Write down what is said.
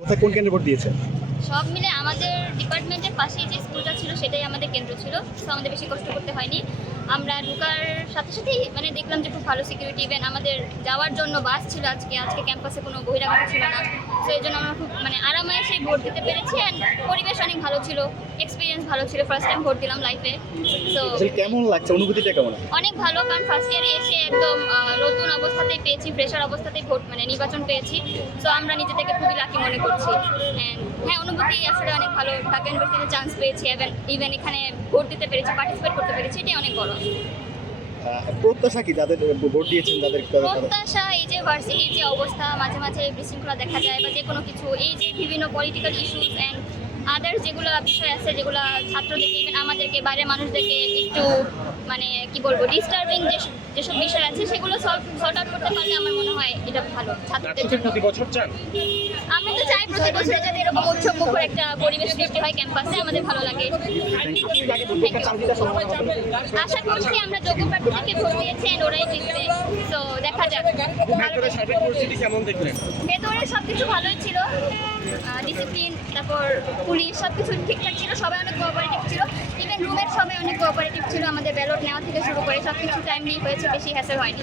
কোথায় কোন কেন্দ্রে ভোট দিয়েছেন? সব মিলে আমাদের ডিপার্টমেন্টের পাশেই যে স্কুলটা ছিল সেটাই আমাদের কেন্দ্র ছিল, সো আমাদের বেশি কষ্ট করতে হয়নি। আমরা ঢোকার সাথে সাথেই মানে দেখলাম যে খুব ভালো সিকিউরিটি, ইভেন আমাদের যাওয়ার জন্য বাস ছিল আজকে ক্যাম্পাসে কোনো বহিরাগত ছিল না, সো এই জন্য আমরা খুব মানে আরামায়েসে ভোট দিতে পেরেছি। অ্যান্ড পরিবেশ অনেক ভালো ছিল, এক্সপিরিয়েন্স ভালো ছিল, ফার্স্ট টাইম ভোট দিলাম লাইফে। সো আসলে কেমন লাগছে, অনুভূতিটা কেমন? অনেক ভালো, কারণ ফার্স্ট ইয়ারে এসে একদম নতুন অবস্থাতেই পেয়েছি, ফ্রেশার অবস্থাতেই ভোট মানে নির্বাচন পেয়েছি। সো আমরা নিজে থেকে খুবই লাকি মনে করছি। অ্যান্ড হ্যাঁ, অনুভূতি আসলে অনেক ভালো। ঢাকা ইউনিভার্সিটিতে চান্স পেয়েছি, ইভেন এখানে ভোট দিতে পেরেছি, পার্টিসিপেট করতে পেরেছি, এটাই অনেক বড়। প্রত্যাশা কি যাদের ভোট দিয়েছেন তাদের? প্রত্যাশা এই যে ভার্সিটির যে অবস্থা, মাঝে মাঝে বিশৃঙ্খলা দেখা যায় বা যে কোনো কিছু, এই যে বিভিন্ন পলিটিক্যাল ইস্যুস অ্যান্ড আদার্স যেগুলো বিষয় আছে, যেগুলো ছাত্রদেরকে ইভেন আমাদেরকে বাইরের মানুষদেরকে একটু মানে কি বলবো ডিস্টার্বিং যেসব বিষয় আছে, সেগুলো সর্ট আউট করতে পারলে আমার মনে হয় এটা ভালো ছাত্রদের জন্য। প্রতি বছর চান? আমি তো চাই প্রতি বছর যাতে এরকম উৎসব মুখর একটা পরিবেশ সৃষ্টি হয় ক্যাম্পাসে, আমাদের ভালো লাগে। আশা করছি আমরা যোগ্য প্রার্থীদেরকে ভোট দিয়েছি and ওরাই জিতবে, তো দেখা যাক। ভেতরে সার্বিক পরিস্থিতি কেমন দেখলেন? ভেতরে সব কিছু ভালোই ছিল, ডিসিপ্লিন, তারপর পুলিশ সব কিছু ঠিকঠাক ছিল, সবাই অনেক কোঅপারেটিভ ছিল। ইভেন রুমের সবাই অনেক কোঅপারেটিভ ছিল, আমাদের ব্যালট নেওয়া থেকে শুরু করে সব কিছু টাইমলি হয়েছে, বেশি হ্যাসেল হয়নি।